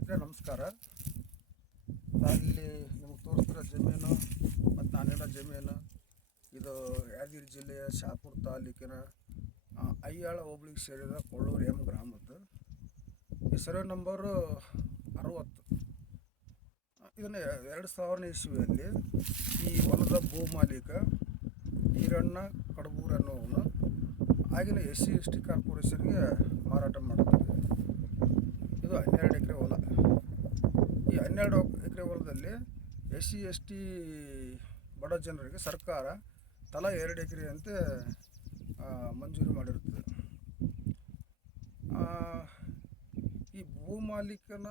ಸ್ನೇಹಿತರೆ, ನಮಸ್ಕಾರ. ನಾನಿಲ್ಲಿ ನಿಮಗೆ ತೋರಿಸ್ತಿರೋ ಜಮೀನು ಮತ್ತು ನಾನಿರೋ ಜಮೀನು. ಇದು ಯಾದಗಿರಿ ಜಿಲ್ಲೆಯ ಶಾಪುರ ತಾಲೂಕಿನ ಅಯ್ಯಾಳ ಹೋಬಳಿಗೆ ಸೇರಿದ ಕೊಳ್ಳೂರು ಎಂ ಗ್ರಾಮದ್ದು. ಈ ಸರ್ವೆ ನಂಬರು ಅರವತ್ತು. ಇದನ್ನು ಎರಡು ಸಾವಿರನೇ ಇಸ್ವಿಯಲ್ಲಿ ಈ ಹೊಲದ ಭೂ ಮಾಲೀಕ ಈರಣ್ಣ ಕಡಬೂರ್ ಅನ್ನೋವನು ಆಗಿನ ಎಸ್ ಸಿ, ಎಸ್ ಟಿ ಕಾರ್ಪೊರೇಷನ್ಗೆ ಮಾರಾಟ ಮಾಡ್ತಾರೆ ಇದು ಹನ್ನೆರಡು ಎಕರೆ ಹೊಲ ಈ ಹನ್ನೆರಡು ಎಕರೆ ಹೊಲದಲ್ಲಿ ಎಸ್ ಸಿ, ಎಸ್ ಟಿ ಬಡ ಜನರಿಗೆ ಸರ್ಕಾರ ತಲಾ ಎರಡು ಎಕರೆ ಅಂತೆ ಮಂಜೂರು ಮಾಡಿರುತ್ತದೆ. ಈ ಭೂ ಮಾಲೀಕನ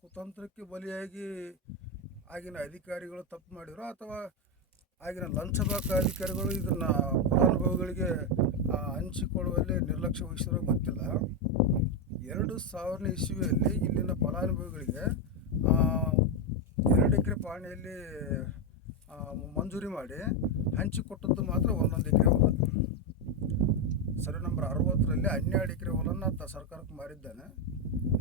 ಕುತಂತ್ರಕ್ಕೆ ಬಲಿಯಾಗಿ ಆಗಿನ ಅಧಿಕಾರಿಗಳು ತಪ್ಪು ಮಾಡಿರೋ ಅಥವಾ ಆಗಿನ ಲಂಚಬಾಕ ಅಧಿಕಾರಿಗಳು ಇದನ್ನು ಫಲಾನುಭವಿಗಳಿಗೆ ಹಂಚಿಕೊಳ್ಳುವಲ್ಲಿ ನಿರ್ಲಕ್ಷ್ಯ ವಹಿಸಿರೋ ಗೊತ್ತಿಲ್ಲ. ಎರಡು ಸಾವಿರನೇ ಇಸ್ವಿಯಲ್ಲಿ ಇಲ್ಲಿನ ಫಲಾನುಭವಿಗಳಿಗೆ ಪಾಣಿಯಲ್ಲಿ ಮಂಜೂರಿ ಮಾಡಿ ಹಂಚಿಕೊಟ್ಟದ್ದು ಮಾತ್ರ ಒಂದೊಂದು ಎಕರೆ ಹೊಲ. ಸರ್ವೆ ನಂಬರ್ ಅರವತ್ತರಲ್ಲಿ ಹನ್ನೆರಡು ಎಕರೆ ಹೊಲನ ತ ಸರ್ಕಾರಕ್ಕೆ ಮಾರಿದ್ದಾನೆ.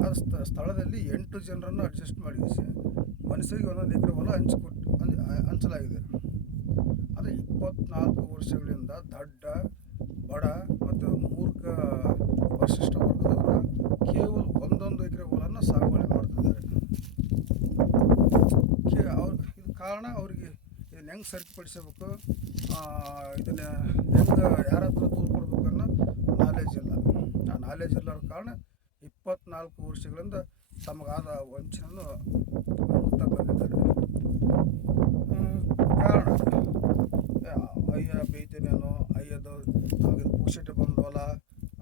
ಆ ಸ್ಥ- ಸ್ಥಳದಲ್ಲಿ ಎಂಟು ಜನರನ್ನು ಅಡ್ಜಸ್ಟ್ ಮಾಡಿಸಿ ಮನುಷ್ಯರಿಗೆ ಒಂದೊಂದು ಎಕರೆ ಹೊಲ ಹಂಚಿಕೊಟ್ಟು ಹಂಚ ಹಂಚಲಾಗಿದೆ. ಆದರೆ ಇಪ್ಪತ್ನಾಲ್ಕು ವರ್ಷಗಳಿಂದ ದಡ್ಡ, ಬಡ ಮತ್ತು ಮೂರ್ಖ ವರ್ಗದವರು ಕೇವಲ ಒಂದೊಂದು ಎಕರೆ ಹೊಲನ ಸಾಗುವಳಿ ಕಾರಣ ಅವ್ರಿಗೆ ಇದನ್ನ ಹೆಂಗೆ ಸರಿಪಡಿಸಬೇಕು ಇದನ್ನ ಹೆಂಗೆ ಯಾರ ಹತ್ರ ದೂರು ಕೊಡ್ಬೇಕು ಅನ್ನೋ ನಾಲೆಜ್ ಇಲ್ಲ. ಆ ನಾಲೆಜ್ ಇಲ್ಲ ಕಾರಣ ಇಪ್ಪತ್ನಾಲ್ಕು ವರ್ಷಗಳಿಂದ ತಮಗಾದ ವಂಚನೆಯನ್ನು ಮಾಡುತ್ತಾ ಬಂದಿದ್ದಾರೆ. ಕಾರಣ ಅಯ್ಯ ಬೈತೇನೇನೋ ಅಯ್ಯದು ನಮಗೆ ಪುಕ್ಷಟೆ ಬಂದವಲ್ಲ,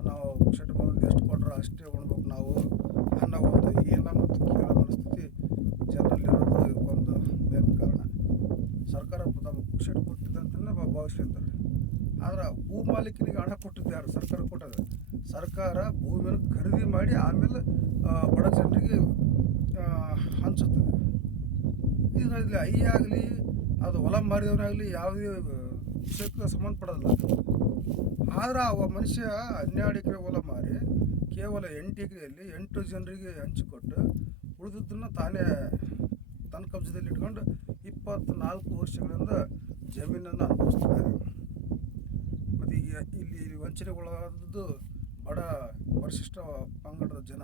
ನಾವು ಪುಕ್ಷಟೆ ಬಂದು ಎಷ್ಟು ಕೊಟ್ರೆ ಅಷ್ಟೇ ಉಣ್ಬೇಕು ನಾವು ಅನ್ನೋ ಒಂದು ಏನೋ ಪುಕ್ಷಟೆ ಕೊಟ್ಟಿದ್ದಂತಲೇ ಭಾವಿಸ್ಕೊಂತಾರೆ ಆದ್ರೆ ಭೂ ಮಾಲೀಕನಿಗೆ ಹಣ ಕೊಟ್ಟಿದ್ದು ಯಾರು? ಸರ್ಕಾರ ಕೊಟ್ಟದ ಸರ್ಕಾರ ಭೂಮಿಯನ್ನು ಖರೀದಿ ಮಾಡಿ ಆಮೇಲೆ ಬಡ ಜನರಿಗೆ ಆ, ಹಂಚುತ್ತದೆ ಇದರಲ್ಲಿ ಐ ಆಗಲಿ ಅದು ಹೊಲ ಮಾರಿದವನಾಗಲಿ ಯಾವುದೇ ವಿಷಯಕ್ಕೆ ಸಂಬಂಧಪಡೋದಿಲ್ಲ. ಆದ್ರೆ ಅವ ಮನುಷ್ಯ ಹನ್ನೆರಡು ಎಕರೆ ಹೊಲ ಮಾರಿ ಕೇವಲ ಎಂಟು ಎಕರೆಯಲ್ಲಿ ಎಂಟು ಜನರಿಗೆ ಹಂಚಿಕೊಟ್ಟು ಉಳಿದದ್ದನ್ನು ತಾನೇ ತನ್ನ ಕಬ್ಜದಲ್ಲಿ ಇಟ್ಕೊಂಡು ಇಪ್ಪತ್ನಾಲ್ಕು ವರ್ಷಗಳಿಂದ ಜಮೀನನ್ನು ಅನುಭವಿಸ್ತಿದ್ದಾರೆ. ಮತ್ತು ಈಗ ಇಲ್ಲಿ ವಂಚನೆಗೊಳಗಾದದ್ದು ಬಡ ಪರಿಶಿಷ್ಟ ಪಂಗಡದ ಜನ.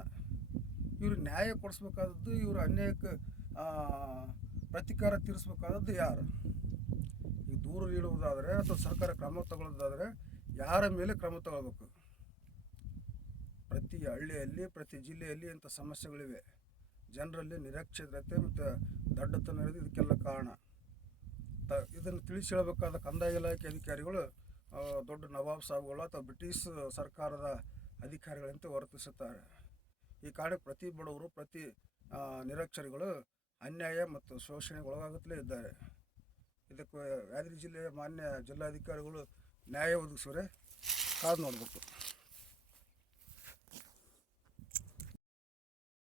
ಇವರು ನ್ಯಾಯ ಕೊಡಿಸ್ಬೇಕಾದದ್ದು, ಇವರು ಅನೇಕ ಪ್ರತೀಕಾರ ತೀರಿಸ್ಬೇಕಾದದ್ದು ಯಾರು? ಈಗ ದೂರು ನೀಡುವುದಾದರೆ ಅಥವಾ ಸರ್ಕಾರ ಕ್ರಮ ತಗೊಳ್ಳೋದಾದರೆ ಯಾರ ಮೇಲೆ ಕ್ರಮ ತಗೊಳ್ಬೇಕು? ಪ್ರತಿ ಹಳ್ಳಿಯಲ್ಲಿ, ಪ್ರತಿ ಜಿಲ್ಲೆಯಲ್ಲಿ ಇಂಥ ಸಮಸ್ಯೆಗಳಿವೆ. ಜನರಲ್ಲಿ ನಿರಕ್ಷರತೆ ಮತ್ತು ದಡ್ಡತನ ಇರೋದು ಇದಕ್ಕೆಲ್ಲ ಕಾರಣ. ತ, ಇದನ್ನು ತಿಳಿಸಿ ಹೇಳಬೇಕಾದ ಕಂದಾಯ ಇಲಾಖೆ ಅಧಿಕಾರಿಗಳು ದೊಡ್ಡ ನವಾಬ್ ಸಾಹುಗಳು ಅಥವಾ ಬ್ರಿಟಿಷ್ ಸರ್ಕಾರದ ಅಧಿಕಾರಿಗಳಂತೆ ವರ್ತಿಸುತ್ತಾರೆ ಈ ಕಾರಣ ಪ್ರತಿ ಬಡವರು, ಪ್ರತಿ ನಿರಕ್ಷರಿಗಳು ಅನ್ಯಾಯ ಮತ್ತು ಶೋಷಣೆಗೆ ಒಳಗಾಗುತ್ತಲೇ ಇದ್ದಾರೆ. ಇದಕ್ಕೆ ಯಾದಗಿರಿ ಜಿಲ್ಲೆಯ ಮಾನ್ಯ ಜಿಲ್ಲಾಧಿಕಾರಿಗಳು ನ್ಯಾಯ ಒದಗಿಸಿದ್ರೆ ಕಾದು ನೋಡಬೇಕು.